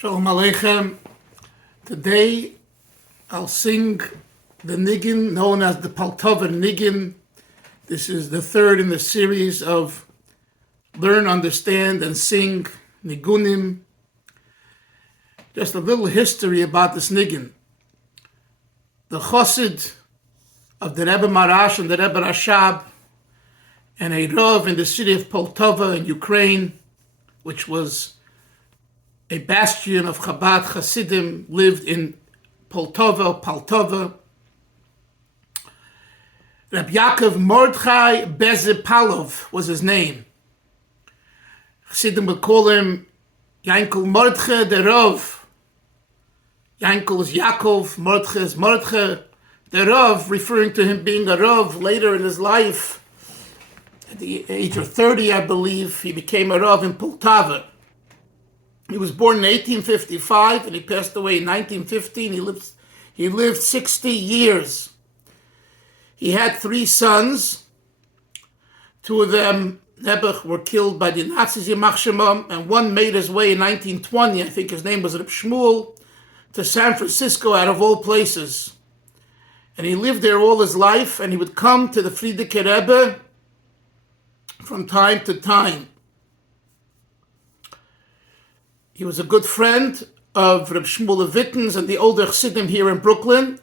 Shalom Aleichem. Today I'll sing the Nigun known as the Poltava Nigun. This is the third in the series of Learn, Understand, and Sing Nigunim. Just a little history about this Nigun. The Chassid of the Rebbe Marash and the Rebbe Rashab and a Rav in the city of Poltava in Ukraine, which was a bastion of Chabad Hasidim, lived in Poltava. Rabbi Yaakov Mordechai Bezpalov was his name. Hasidim would call him Yankel Mordechai the Rav. Yankel is Yaakov, Mordechai is Mordechai the Rav, referring to him being a Rav later in his life. At the age of 30, I believe, he became a Rav in Poltava. He was born in 1855 and he passed away in 1915. He lived 60 years. He had 3 sons. 2 of them, Nebuch, were killed by the Nazis, Yimach Shemam, and one made his way in 1920, I think his name was Reb Shmuel, to San Francisco out of all places. And he lived there all his life, and he would come to the Frierdiker Rebbe from time to time. He was a good friend of Reb Shmuel Levitins and the older Chassidim here in Brooklyn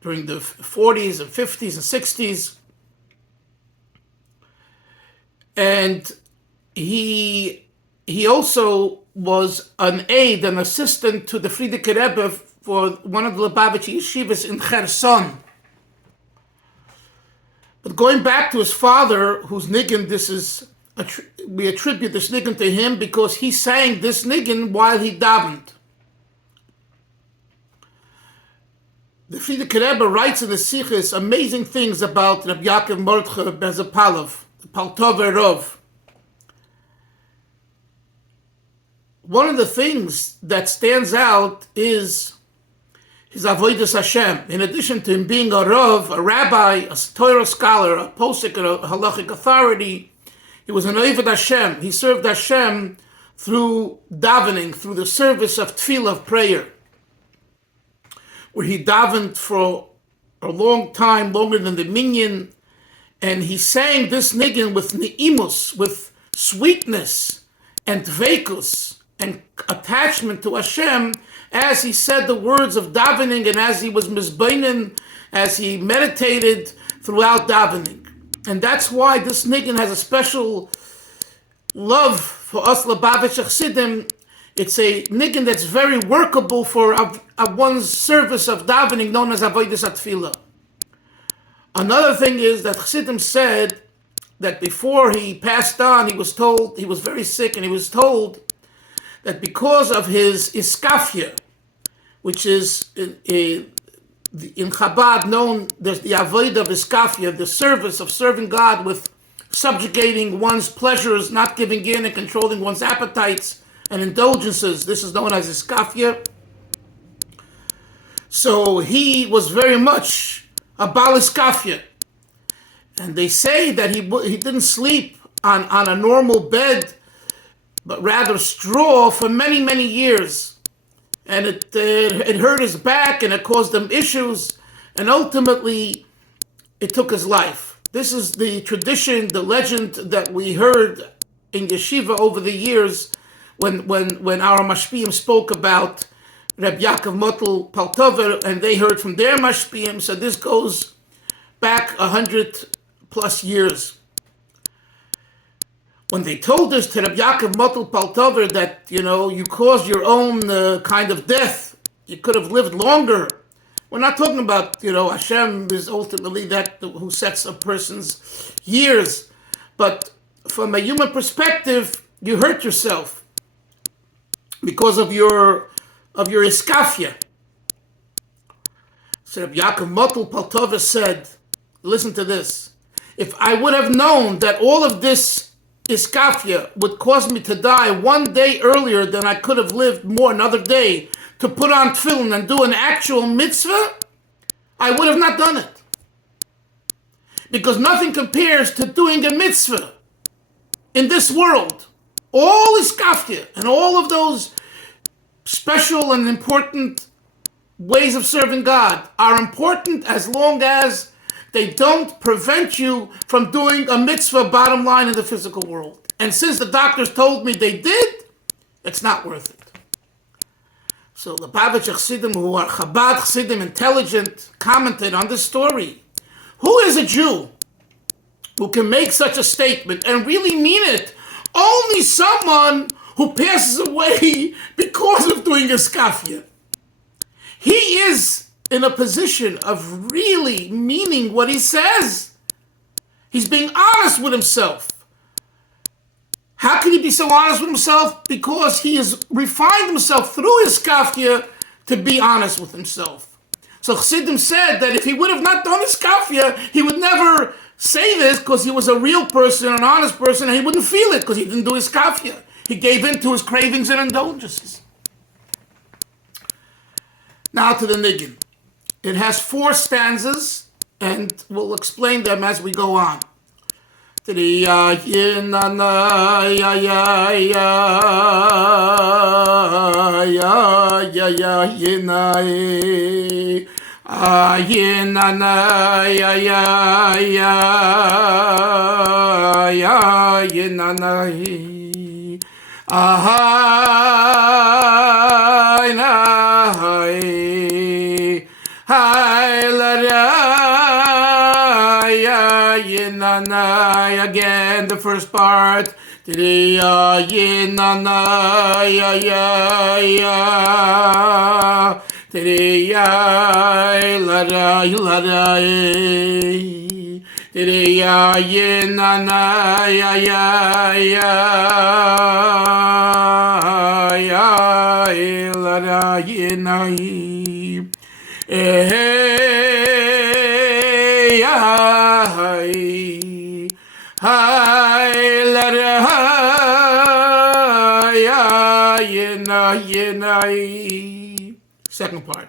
during the 40s and 50s and 60s. And he also was an aide, an assistant to the Frierdiker Rebbe for one of the Lubavitch yeshivas in Kherson. But going back to his father, whose Nigun we attribute this Nigun to him because he sang this Nigun while he davened. The Frierdiker Rebbe writes in the Sichos amazing things about Rabbi Yaakov Mordechai Bezpalov, the Poltava Rav. One of the things that stands out is his avodas Hashem. In addition to him being a Rav, a rabbi, a Torah scholar, a posek, a halachic authority, he was an Oved Hashem. He served Hashem through davening, through the service of tefillah, of prayer, where he davened for a long time, longer than the minyan, and he sang this nigun with neimus, with sweetness and dveikus and attachment to Hashem, as he said the words of davening and as he was mizbeinin, as he meditated throughout davening. And that's why this nigun has a special love for us Lubavitch Chassidim. It's a nigun that's very workable for one's service of davening, known as avodas atfilah. Another thing is that Chassidim said that before he passed on, he was very sick, and he was told that because of his iskafia, which is in Chabad known, there's the avodah of iskafia, the service of serving God with subjugating one's pleasures, not giving in and controlling one's appetites and indulgences. This is known as iskafia. So he was very much a bal iskafia. And they say that he didn't sleep on a normal bed, but rather straw for many, many years. And it hurt his back, and it caused him issues, and ultimately it took his life. This is the tradition, the legend that we heard in yeshiva over the years when our mashpiyim spoke about Rabbi Yaakov Motel Poltava, and they heard from their mashpiyim. So this goes back 100 plus years. When they told us to Rabbi Yaakov Motel Poltava that, you caused your own kind of death, you could have lived longer. We're not talking about, Hashem is ultimately that who sets a person's years. But from a human perspective, you hurt yourself because of your iskafia. So Rabbi Yaakov Motel Poltava said, listen to this, if I would have known that all of this iskafia would cause me to die one day earlier than I could have lived more another day to put on tefillin and do an actual mitzvah, I would have not done it. Because nothing compares to doing a mitzvah in this world. All iskafia and all of those special and important ways of serving God are important as long as they don't prevent you from doing a mitzvah, bottom line, in the physical world. And since the doctors told me they did, it's not worth it. So the Lubavitch Chassidim, who are Chabad Chassidim, intelligent, commented on this story. Who is a Jew who can make such a statement and really mean it? Only someone who passes away because of doing a skafia. He is in a position of really meaning what he says. He's being honest with himself. How can he be so honest with himself? Because he has refined himself through his skafia to be honest with himself. So Chassidim said that if he would have not done his skafia, he would never say this because he was a real person, an honest person, and he wouldn't feel it because he didn't do his skafia. He gave in to his cravings and indulgences. Now to the Nigun. It has 4 stanzas, and we'll explain them as we go on. Again, the first part. Second part.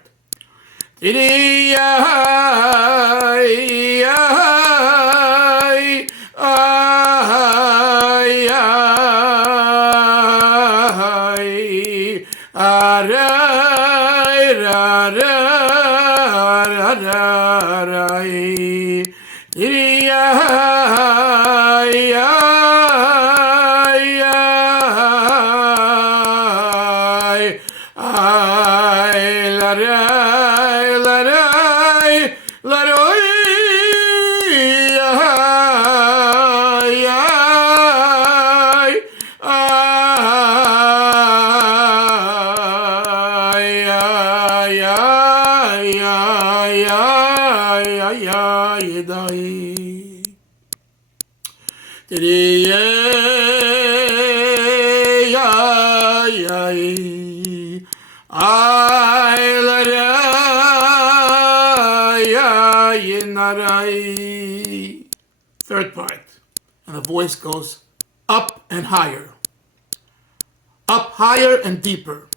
Third part. And the voice goes up and higher. Up higher and deeper.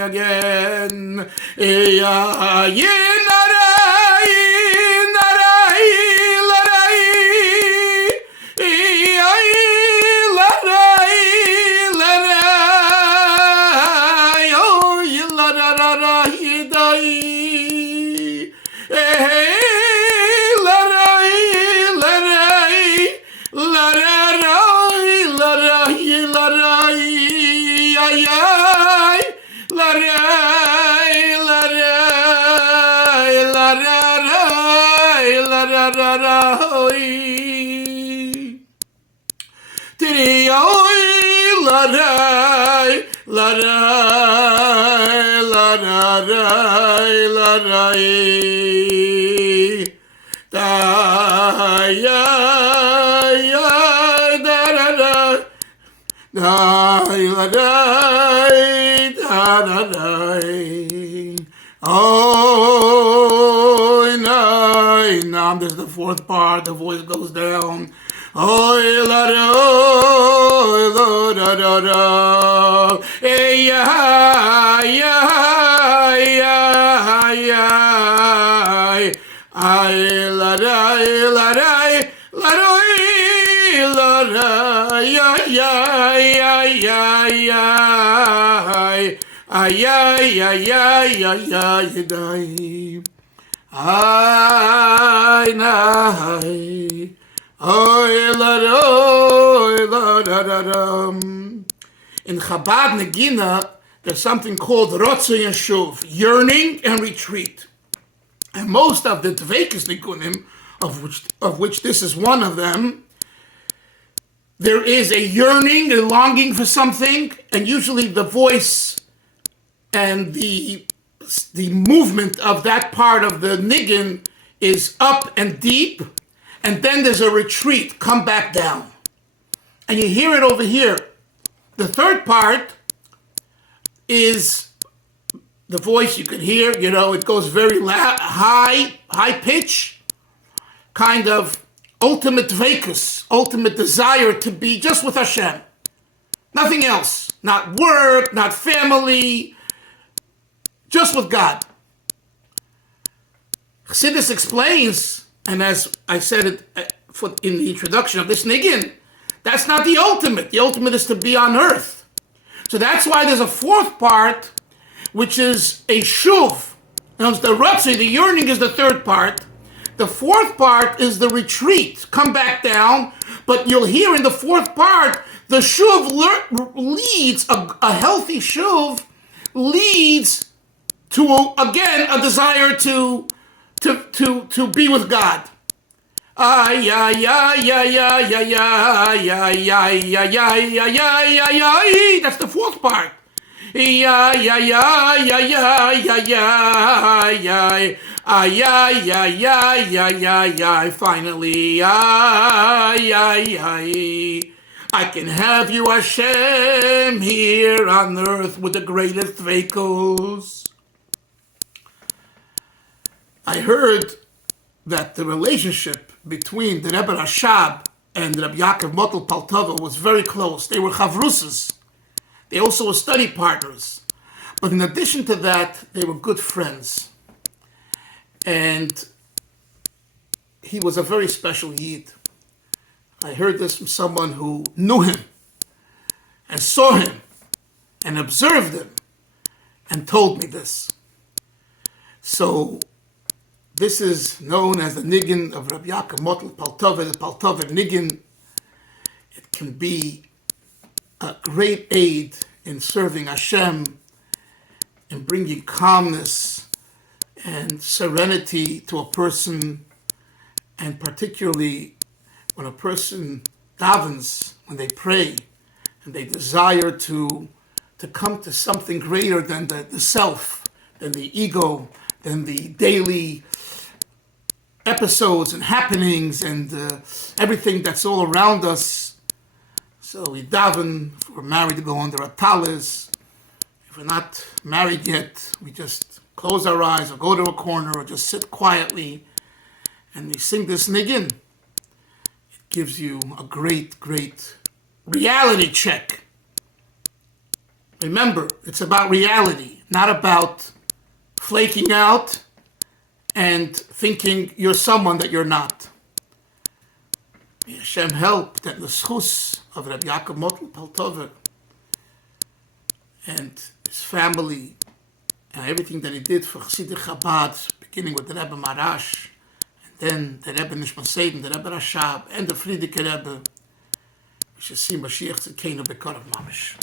Again. Tiri oi la rai la rai la rai la rai da ya ya da da da da la rai da da da oh nine. Now there's the fourth part. The voice goes down. Oh la da da da hey ya ya ya ya ay la da la da la da la da ya ya ya ya ya ay ya ya ya ya ya ay nay in Chabad Negina, there's something called Rotzei and Shuv, yearning and retreat. And most of the Dveikus Nigunim, of which this is one of them, there is a yearning, a longing for something, and usually the voice and the movement of that part of the Nigun is up and deep, and then there's a retreat, come back down. And you hear it over here. The third part is the voice you can hear, it goes very loud, high pitch, kind of ultimate dveikus, ultimate desire to be just with Hashem. Nothing else. Not work, not family, just with God. Chassidus explains, and as I said it in the introduction of this Nigun, that's not the ultimate. The ultimate is to be on earth. So that's why there's a fourth part, which is a shuv. Now, the Ratzei, the yearning, is the third part. The fourth part is the retreat, come back down. But you'll hear in the fourth part, the shuv leads, a healthy shuv leads to, again, a desire to be with God. Ay ay ay ay ay ay ay ay ay ay ay ay ay ay. That's the fourth part. Ay ay ay ay ay ay ay ay ay ay ay ay ay. Finally, ay ay ay. I can have you, Hashem, here on earth with the greatest vehicles. I heard that the relationship between the Rebbe Rashab and Rabbi Yaakov Motel Poltava was very close. They were chavrusas. They also were study partners. But in addition to that, they were good friends. And he was a very special Yid. I heard this from someone who knew him and saw him and observed him and told me this. So this is known as the Nigun of Rabbi Yaakov Motel Poltava, the Poltava Nigun. It can be a great aid in serving Hashem, in bringing calmness and serenity to a person, and particularly when a person davens, when they pray, and they desire to come to something greater than the self, than the ego, than the daily episodes and happenings and everything that's all around us. So we daven. If we're married, to go under a talis. If we're not married yet, we just close our eyes or go to a corner or just sit quietly and we sing this Nigun. It gives you a great, great reality check. Remember, it's about reality, not about flaking out and thinking you're someone that you're not. May Hashem help that the schus of Rabbi Yaakov Motel Poltava and his family and everything that he did for Chassidic Chabad, beginning with the Rebbe Marash, and then the Rebbe Nishma Seiden, the Rebbe Rashab, and the Friedrich Rebbe, we should see Mashiach Tzidkeinu B'Karav Mamish.